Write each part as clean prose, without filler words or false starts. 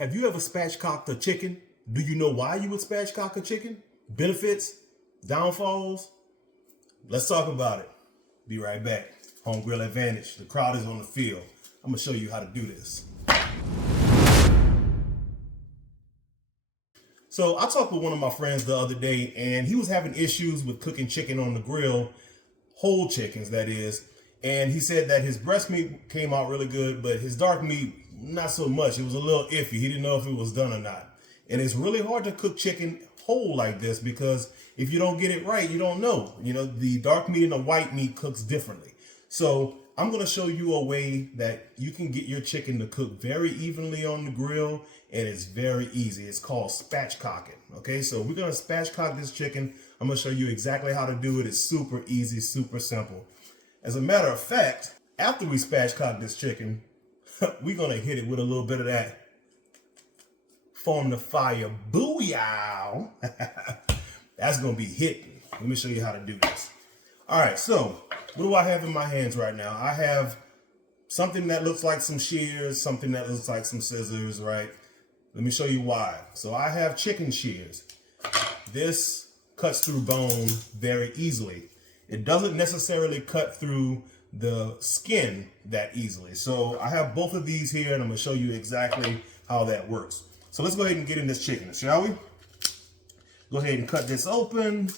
Have you ever spatchcocked a chicken? Do you know why you would spatchcock a chicken? Benefits? Downfalls? Let's talk about it. Be right back. Home grill advantage. The crowd is on the field. I'm gonna show you how to do this. So I talked with one of my friends the other day, and he was having issues with cooking chicken on the grill, whole chickens that is, and he said that his breast meat came out really good, but his dark meat, not so much. It was a little iffy. He didn't know if it was done or not. And it's really hard to cook chicken whole like this because if you don't get it right, you don't know. You know, the dark meat and the white meat cooks differently. So I'm going to show you a way that you can get your chicken to cook very evenly on the grill, and it's very easy. It's called spatchcocking. Okay, so we're going to spatchcock this chicken. I'm going to show you exactly how to do it. It's super easy, super simple. As a matter of fact, after we spatchcock this chicken, we're going to hit it with a little bit of that Form the Fire Booyah. That's going to be hitting. Let me show you how to do this. All right, so what do I have in my hands right now? I have something that looks like some shears, something that looks like some scissors, right? Let me show you why. So I have chicken shears. This cuts through bone very easily. It doesn't necessarily cut through the skin that easily. So I have both of these here, and I'm gonna show you exactly how that works. So let's go ahead and get in this chicken, shall we? Go ahead and cut this open.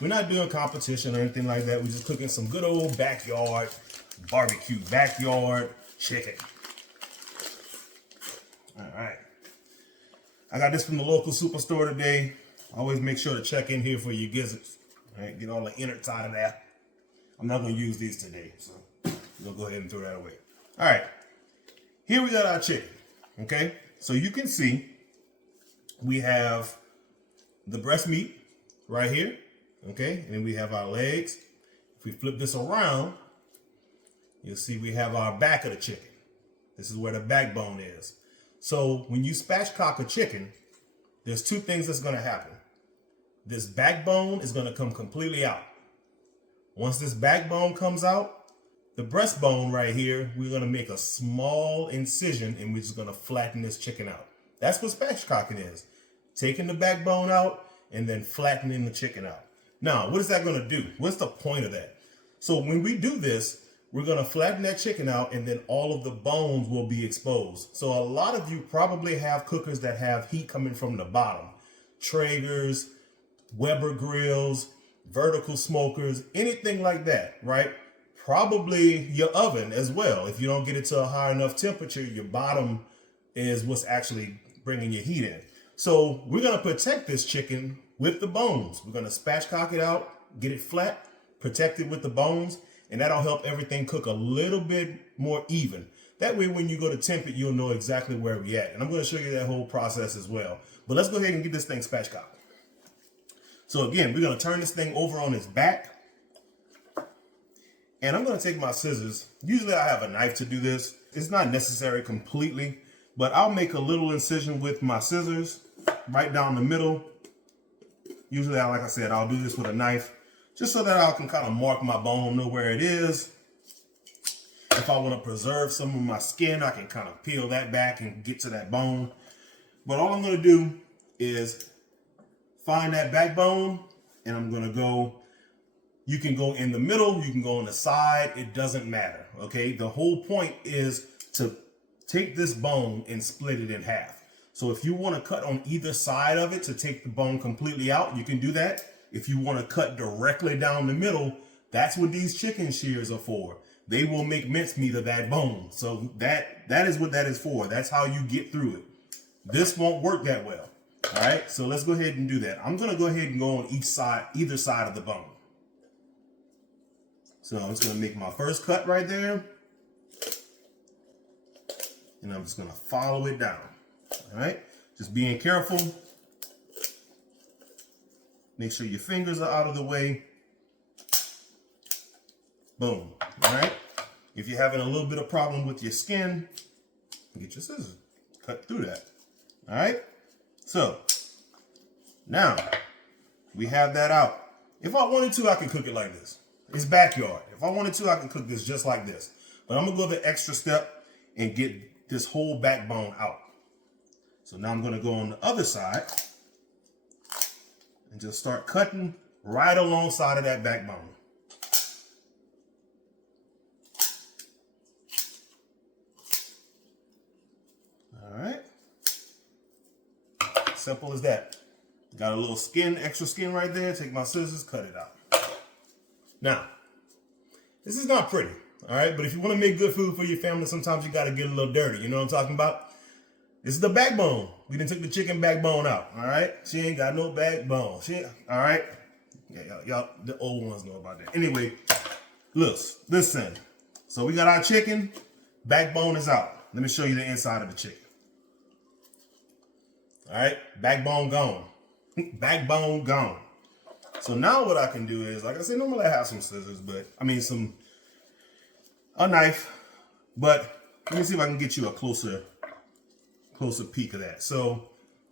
We're not doing competition or anything like that. We're just cooking some good old backyard barbecue, backyard chicken. All right. I got this from the local superstore today. Always make sure to check in here for your gizzards. All right, get all the innards out of there. I'm not going to use these today, so we'll go ahead and throw that away. All right, here we got our chicken, okay? So you can see we have the breast meat right here, okay? And then we have our legs. If we flip this around, you'll see we have our back of the chicken. This is where the backbone is. So when you spatchcock a chicken, there's two things that's going to happen. This backbone is going to come completely out. Once this backbone comes out, the breastbone right here, we're going to make a small incision and we're just going to flatten this chicken out. That's what spatchcocking is. Taking the backbone out and then flattening the chicken out. Now, what is that going to do? What's the point of that? So when we do this, we're going to flatten that chicken out and then all of the bones will be exposed. So a lot of you probably have cookers that have heat coming from the bottom. Traegers, Weber grills, vertical smokers, anything like that, right? Probably your oven as well. If you don't get it to a high enough temperature, your bottom is what's actually bringing your heat in. So we're going to protect this chicken with the bones. We're going to spatchcock it out, get it flat, protect it with the bones, and that'll help everything cook a little bit more even. That way, when you go to temp it, you'll know exactly where we're at. And I'm going to show you that whole process as well. But let's go ahead and get this thing spatchcocked. So again, we're going to turn this thing over on its back. And I'm going to take my scissors. Usually I have a knife to do this. It's not necessary completely, but I'll make a little incision with my scissors right down the middle. Usually, like I said, I'll do this with a knife just so that I can kind of mark my bone, know where it is. If I want to preserve some of my skin, I can kind of peel that back and get to that bone. But all I'm going to do is find that backbone, and I'm going to go, you can go in the middle, you can go on the side, it doesn't matter, okay? The whole point is to take this bone and split it in half. So if you want to cut on either side of it to take the bone completely out, you can do that. If you want to cut directly down the middle, that's what these chicken shears are for. They will make mincemeat of that bone. So that is what that is for. That's how you get through it. This won't work that well. All right, so let's go ahead and do that. I'm going to go ahead and go on either side of the bone. So I'm just going to make my first cut right there. And I'm just going to follow it down. All right, just being careful. Make sure your fingers are out of the way. Boom. All right. If you're having a little bit of problem with your skin, get your scissors. Cut through that. All right. So now we have that out. If I wanted to, I could cook it like this. It's backyard. If I wanted to, I could cook this just like this. But I'm going to go the extra step and get this whole backbone out. So now I'm gonna go on the other side and just start cutting right alongside of that backbone. All right. Simple as that. Got a little skin, extra skin right there. Take my scissors, cut it out. Now, this is not pretty, all right? But if you want to make good food for your family, sometimes you got to get a little dirty. You know what I'm talking about? This is the backbone. We done took the chicken backbone out, all right? She ain't got no backbone. All right? Yeah, y'all, the old ones know about that. Anyway, listen. So we got our chicken. Backbone is out. Let me show you the inside of the chicken. All right? Backbone gone. Backbone gone. So now what I can do is, like I said, normally I have some scissors, but I mean a knife. But let me see if I can get you a closer peek of that. So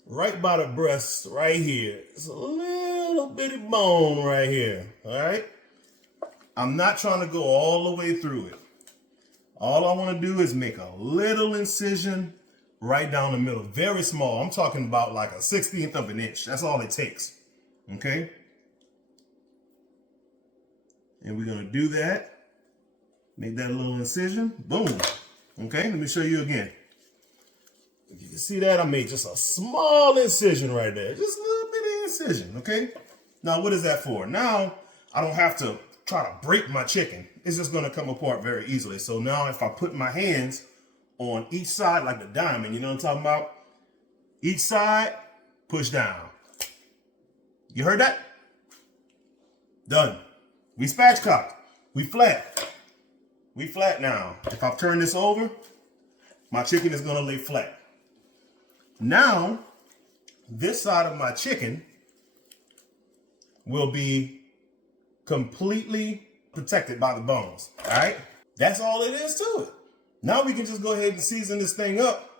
right by the breast, right here, it's a little bitty bone right here. All right. I'm not trying to go all the way through it. All I want to do is make a little incision right down the middle, very small. I'm talking about like a 1/16 of an inch. That's all it takes. Okay. And we're going to do that. Make that little incision. Boom. Okay, let me show you again. If you can see that, I made just a small incision right there. Just a little bit of incision, okay? Now, what is that for? Now, I don't have to try to break my chicken. It's just going to come apart very easily. So now if I put my hands on each side like the diamond, you know what I'm talking about? Each side, push down. You heard that? Done. We spatchcock. We flat. We flat now. If I turn this over, my chicken is going to lay flat. Now, this side of my chicken will be completely protected by the bones. All right? That's all it is to it. Now we can just go ahead and season this thing up.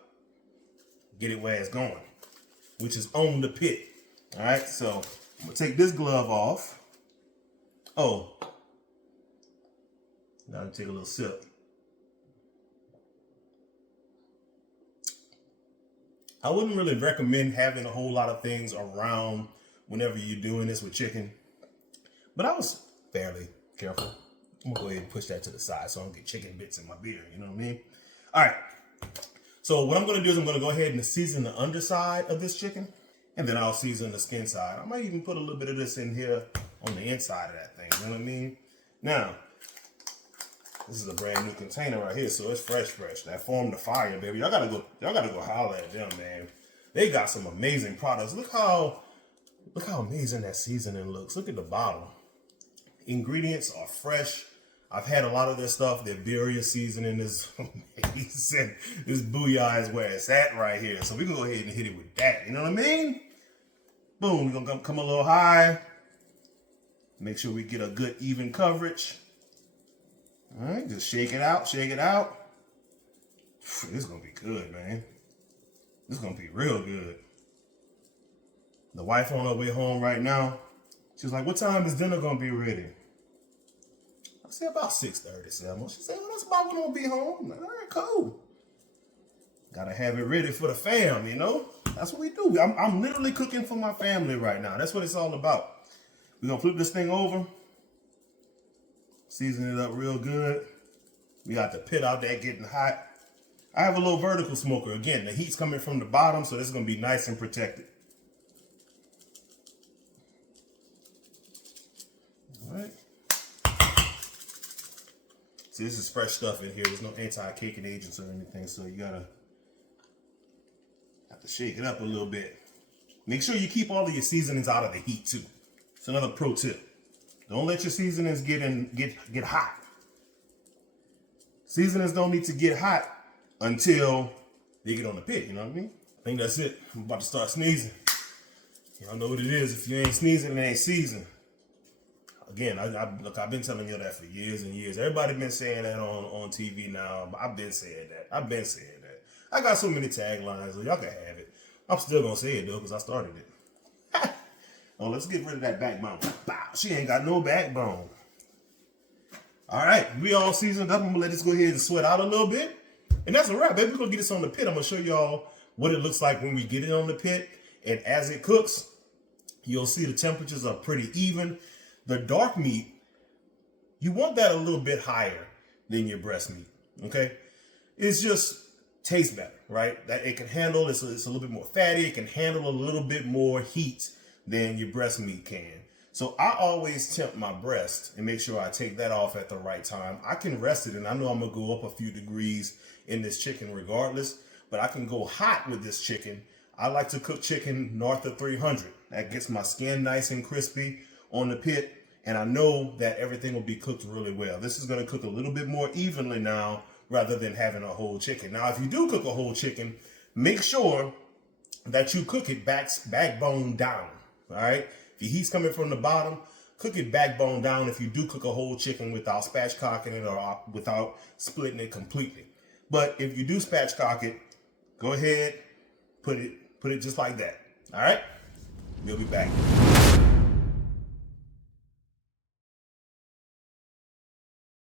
Get it where it's going, which is on the pit. All right? So I'm going to take this glove off. Oh, now take a little sip. I wouldn't really recommend having a whole lot of things around whenever you're doing this with chicken, but I was fairly careful. I'm gonna go ahead and push that to the side so I don't get chicken bits in my beer, you know what I mean? All right, so what I'm gonna do is I'm gonna go ahead and season the underside of this chicken, and then I'll season the skin side. I might even put a little bit of this in here on the inside of that thing, you know what I mean? Now, this is a brand new container right here, so it's fresh. That Form the Fire, baby. Y'all gotta go holler at them, man. They got some amazing products. Look how amazing that seasoning looks. Look at the bottle. Ingredients are fresh. I've had a lot of their stuff. Their birria seasoning is amazing. This booyah is where it's at right here. So we can go ahead and hit it with that. You know what I mean? Boom, we're gonna come a little high. Make sure we get a good even coverage. All right, just shake it out, shake it out. This is gonna be good, man. This is gonna be real good. The wife on her way home right now. She's like, what time is dinner gonna be ready? I said about 6:30, Selma. She said, well, that's about when I'm gonna be home. I'm like, all right, cool. Gotta have it ready for the fam, you know? That's what we do. I'm literally cooking for my family right now. That's what it's all about. We're gonna flip this thing over. Season it up real good. We got the pit out there getting hot. I have a little vertical smoker. Again, the heat's coming from the bottom, so this is gonna be nice and protected. All right. See, this is fresh stuff in here. There's no anti-caking agents or anything, so you gotta have to shake it up a little bit. Make sure you keep all of your seasonings out of the heat too. It's another pro tip. Don't let your seasonings get hot. Seasonings don't need to get hot until they get on the pit, you know what I mean? I think that's it. I'm about to start sneezing. Y'all know what it is. If you ain't sneezing, it ain't season. Again, look, I've been telling you that for years and years. Everybody been saying that on TV now. But I've been saying that. I got so many taglines, so y'all can have it. I'm still gonna say it though, because I started it. Oh, let's get rid of that backbone. Bow. She ain't got no backbone. All right, we all seasoned up. I'm gonna let this go ahead and sweat out a little bit. And that's a wrap, baby. We're gonna get this on the pit. I'm gonna show y'all what it looks like when we get it on the pit. And as it cooks, you'll see the temperatures are pretty even. The dark meat, you want that a little bit higher than your breast meat, okay? It's just tastes better, right? That it can handle, it's a little bit more fatty. It can handle a little bit more heat than your breast meat can. So I always temp my breast and make sure I take that off at the right time. I can rest it, and I know I'm gonna go up a few degrees in this chicken regardless, but I can go hot with this chicken. I like to cook chicken north of 300. That gets my skin nice and crispy on the pit, and I know that everything will be cooked really well. This is gonna cook a little bit more evenly now rather than having a whole chicken. Now, if you do cook a whole chicken, make sure that you cook it backbone down, all right? If your heat's coming from the bottom, cook it backbone down if you do cook a whole chicken without spatchcocking it or without splitting it completely. But if you do spatchcock it, go ahead, put it just like that, all right? We'll be back.